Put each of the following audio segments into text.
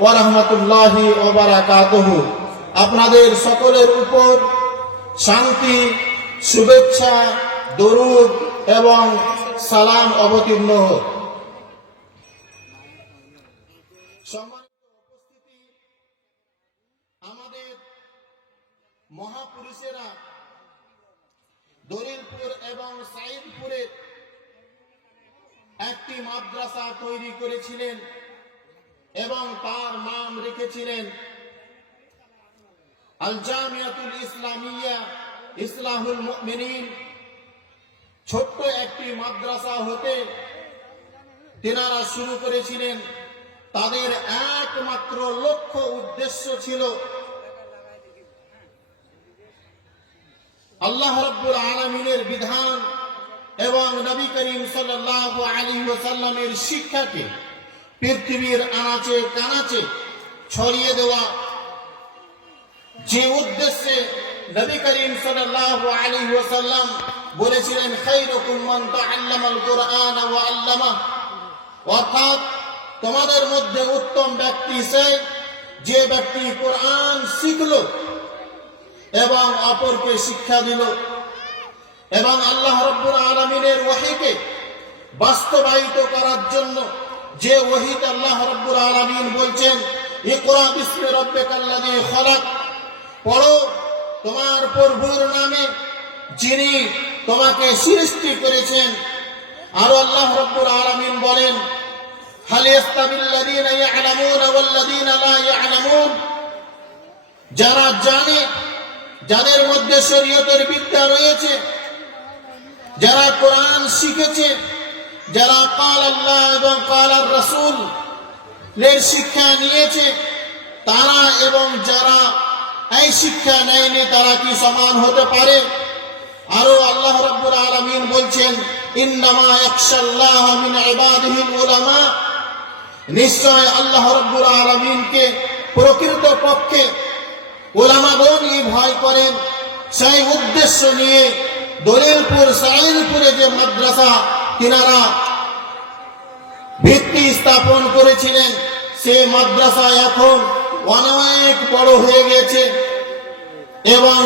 ওয়া রাহমাতুল্লাহি ওয়া বারাকাতুহু। আপনাদের সকলের উপর শান্তি, শুভেচ্ছা, দরুদ এবং সালাম অবতীর্ণ হোক। সম্মানিত উপস্থিতি, আমাদের মহাপুরুষেরা দলিলপুর এবং সাইদপুরে একটি মাদ্রাসা তৈরি করেছিলেন এবং তার নাম রেখেছিলেন আল জামিয়াতুল ইসলামিয়া ইসলাহুল মুমিনিন। ছোট্ট একটি মাদ্রাসা হতে তেনারা শুরু করেছিলেন। তাদের একমাত্র লক্ষ্য উদ্দেশ্য ছিল আল্লাহ রাব্বুল আলামিনের বিধান এবং নবী করিম সাল্লাল্লাহু আলাইহি ওয়াসাল্লামের শিক্ষাকে পৃথিবীর আনাচে কানাচে ছড়িয়ে দেওয়া। যে উদ্দেশ্যে নবী করিম সাল্লাল্লাহু আলাইহি ওয়াসাল্লাম বলেছিলেন, খায়রুকুম মান তাআল্লামাল কুরআন ওয়া আল্লামা, অর্থাৎ তোমাদের মধ্যে উত্তম ব্যক্তি সে যে ব্যক্তি কোরআন শিখলো এবং অপরকে শিক্ষা দিল। এবং আল্লাহ রাব্বুল আলামিনের ওহীকে বাস্তবায়িত করার জন্য যে ওহীতে আল্লাহ রাব্বুল আলামিন বলছেন, ইকরা বিসমি রাব্বিকাল্লাযী খলাক, পড়ো তোমার প্রভুর নামে যিনি তোমাকে সৃষ্টি করেছেন। আর আল্লাহ রাব্বুল আলামিন বলেন, হাল ইয়াস্তাবিল্লাযীনা ইয়া'লামুনা ওয়াল্লাযীনা লা ইয়া'লামুন, যারা জানে, যাদের মধ্যে শরীয়তের বিদ্যা রয়েছে, যারা কোরআন শিখেছে, যারা কাল আল্লাহ এবং কাল আর রাসূল এর শিক্ষা নিয়েছে, তারা এবং যারা এই শিক্ষা নেয়নি তারা কি সমান হতে পারে? আরো আল্লাহ রাব্বুল আলামিন বলছেন, ইন্নামা ইয়াখশাল্লাহ মিন ইবাদিহিল উলামা, নিশ্চয় আল্লাহ রাব্বুল আলামিনকে প্রকৃত পক্ষে উলামাগণই ভয় করেন। সেই উদ্দেশ্য নিয়ে দলিলপুর সাইদপুরে যে মাদ্রাসা তিনারা ভিত্তি স্থাপন করেছিলেন, সেই মাদ্রাসা এখন অনেক বড় হয়ে গেছে এবং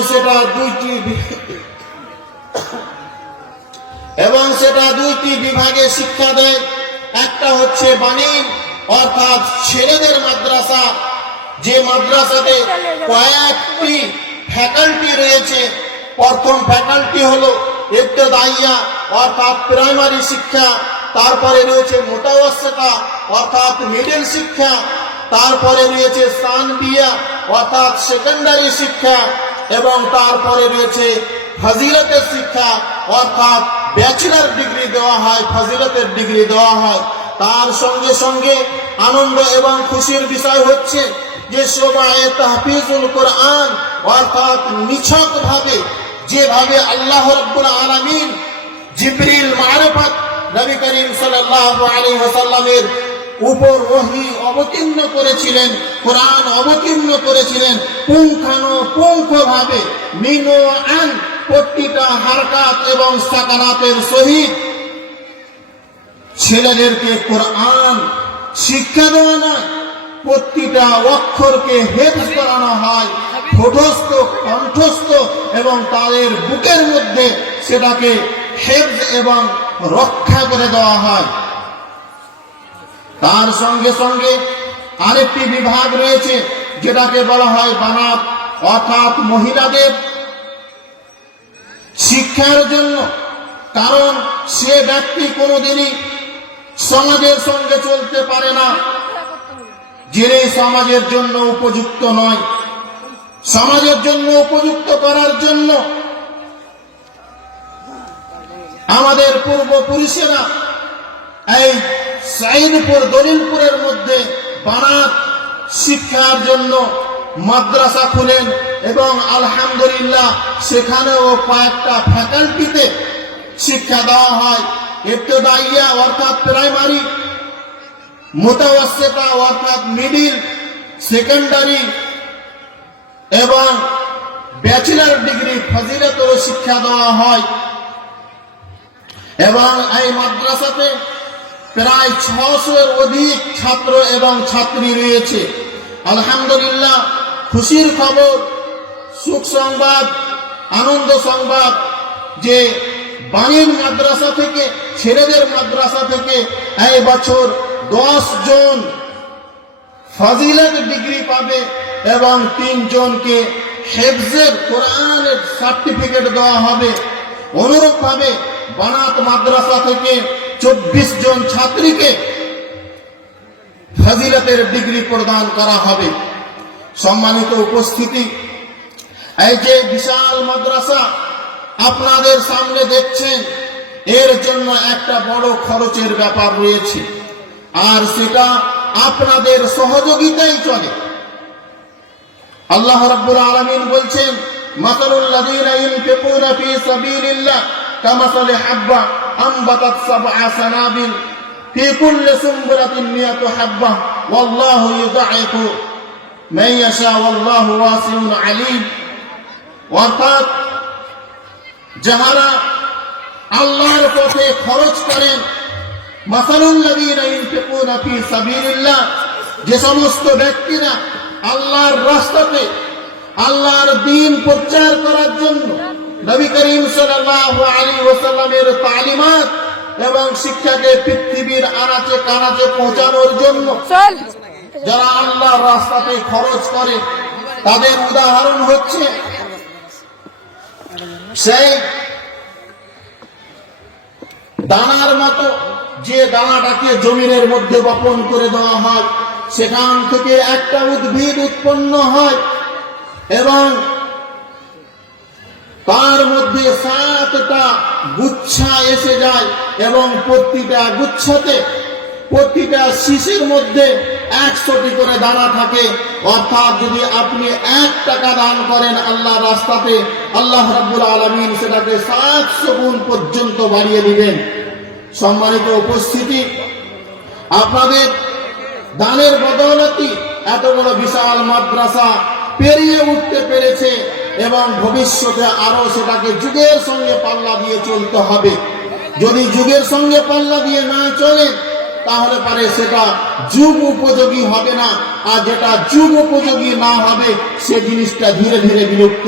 সেটা দুইটি বিভাগে শিক্ষা দেয়। একটা হচ্ছে বাণিজ্য অর্থাৎ ছেলেদের মাদ্রাসা, যে মাদ্রাসাতে কয়েকটি ফ্যাকাল্টি রয়েছে। প্রথম ফ্যাকাল্টি হলো ইবতেদাইয়া অর্থাৎ প্রাইমারি শিক্ষা, তারপরে রয়েছে মুতাওয়াসসিতা অর্থাৎ মিডল শিক্ষা, তারপরে রয়েছে সানবিয়া অর্থাৎ সেকেন্ডারি শিক্ষা, এবং তারপরে রয়েছে ফজিলতের শিক্ষা অর্থাৎ ব্যাচেলর ডিগ্রি দেওয়া হয়, ফজিলতের ডিগ্রি দেওয়া হয়। তার সঙ্গে সঙ্গে আনন্দ এবং খুশির বিষয় হচ্ছে যে শোবায়ে তাহফিজুল কোরআন অর্থাৎ নিছক ভাবে যেভাবে আল্লাহ রাব্বুল আলামিন জিবরিল মারফত নবী করিম সাল্লাল্লাহু আলাইহি ওয়াসাল্লামের উপর ওহী অবতীর্ণ করেছিলেন, কোরআন অবতীর্ণ করেছিলেন, পুঙ্খানুপুঙ্খভাবে মিনআন প্রতিটা হারকাত এবং সাকানাতের সহিত ছেলেদেরকে কোরআন শিক্ষা দেওয়া নয়, প্রতিটা অক্ষরকে হেফজ করানো হয়, ঠোঁটস্থ কণ্ঠস্থ, এবং তাদের বুকের মধ্যে সেটাকে হেফজ এবং রক্ষা করে দেওয়া হয়। তার সঙ্গে সঙ্গে আরেকটি বিভাগ রয়েছে যেটাকে বলা হয় বানাত অর্থাৎ মহিলাদের শিক্ষার জন্য। কারণ সে ব্যক্তি কোনোদিনই সমাজের সঙ্গে চলতে পারে না যিনি সমাজের জন্য উপযুক্ত নয়। সমাজের জন্য উপযুক্ত করার জন্য আমাদের পূর্বপুরুষেরা এই সাইদপুর দলিলপুরের মধ্যে বানাত শিক্ষার জন্য মাদ্রাসা খুলেন এবং আলহামদুলিল্লাহ সেখানেও কয়েকটা ফ্যাকাল্টিতে শিক্ষা দেওয়া হয়। ইবতেদাইয়া অর্থাৎ প্রাইমারি, মুতাওয়াসসিতা অর্থাৎ মিডিল, সেকেন্ডারি এবং ব্যাচেলর ডিগ্রি ফজিলতের শিক্ষা দেওয়া হয়। এবং এই মাদ্রাসাতে প্রায় 600-এর অধিক ছাত্র এবং ছাত্রী রয়েছে। আলহামদুলিল্লাহ, খুশির খবর, সুখ সংবাদ, আনন্দ সংবাদ যে বাণীর মাদ্রাসা থেকে, ছেলেদের মাদ্রাসা থেকে এই বছর 10 জন ফাজিলত ডিগ্রি পাবে এবং 3 জনকে হেফজের কোরআনের সার্টিফিকেট দেওয়া হবে। অনুরূপভাবে বানাত মাদ্রাসা থেকে 24 জন ছাত্রীকে ফাজিলতের ডিগ্রি প্রদান করা হবে। সম্মানিত উপস্থিতি, এই যে বিশাল মাদ্রাসা আপনাদের সামনে দেখছেন, এর জন্য একটা বড় খরচের ব্যাপার রয়েছে, আর সেটা আপনাদের সহযোগিতাই চলে। আল্লাহ রাব্বুল আলামিন বলছেন, মাসালুল লাযীনা ইউনফিকুনা ফী সাবিলিল্লাহ কামাসালি হাব্বা আমবাতাত সাবআ সানাবিল ফী কুল্লি সুমবুলাতিন মিয়াতু হাব্বা ওয়াল্লাহু ইউযাইফু মান ইয়াশা ওয়াল্লাহু ওয়াসিউন আলীম। অর্থাৎ যাহারা আল্লাহর পথে খরচ করেন, মাসালুল লাযীনা ইউনফিকুনা ফী সাবিলিল্লাহ, যে সমস্ত ব্যক্তিরা আল্লাহর রাস্তাতে আল্লাহর দ্বীন প্রচার করার জন্য নবী করিম সাল্লাল্লাহু আলাইহি ওয়াসাল্লামের তালিমাত এবং শিক্ষাকে পৃথিবীর আনাচে কানাচে পৌঁছানোর জন্য যারা আল্লাহর রাস্তাতে খরচ করে, তাদের উদাহরণ হচ্ছে সেই দানার মতো, যে দানাটাকে জমিনের মধ্যে বপন করে দেওয়া হয়, সেখান থেকে একটা উদ্ভিদ উৎপন্ন হয় এবং তার মধ্যে 7টা গুচ্ছা এসে যায় এবং প্রতিটা গুচ্ছাতে, প্রতিটা শীষের মধ্যে 100টি করে দানা থাকে। অর্থাৎ যদি আপনি 1 টাকা দান করেন আল্লাহ রাস্তাতে, আল্লাহ রাব্বুল আলামিন সেটাকে 700 গুণ পর্যন্ত বাড়িয়ে দিবেন। সম্মানিত উপস্থিতি, আপনাদের দানের বদৌলতি এত বড় বিশাল মাদ্রাসা পেরিয়ে উঠতে পেরেছে এবং ভবিষ্যতে আরো সেটাকে যুগের সঙ্গে পাল্লা দিয়ে চলতে হবে। যদি যুগের সঙ্গে পাল্লা দিয়ে না চলে, তাহলে পারে সেটা যুগ উপযোগী হবে না, আর যেটা যুগ উপযোগী না হবে সে জিনিসটা ধীরে ধীরে বিলুপ্ত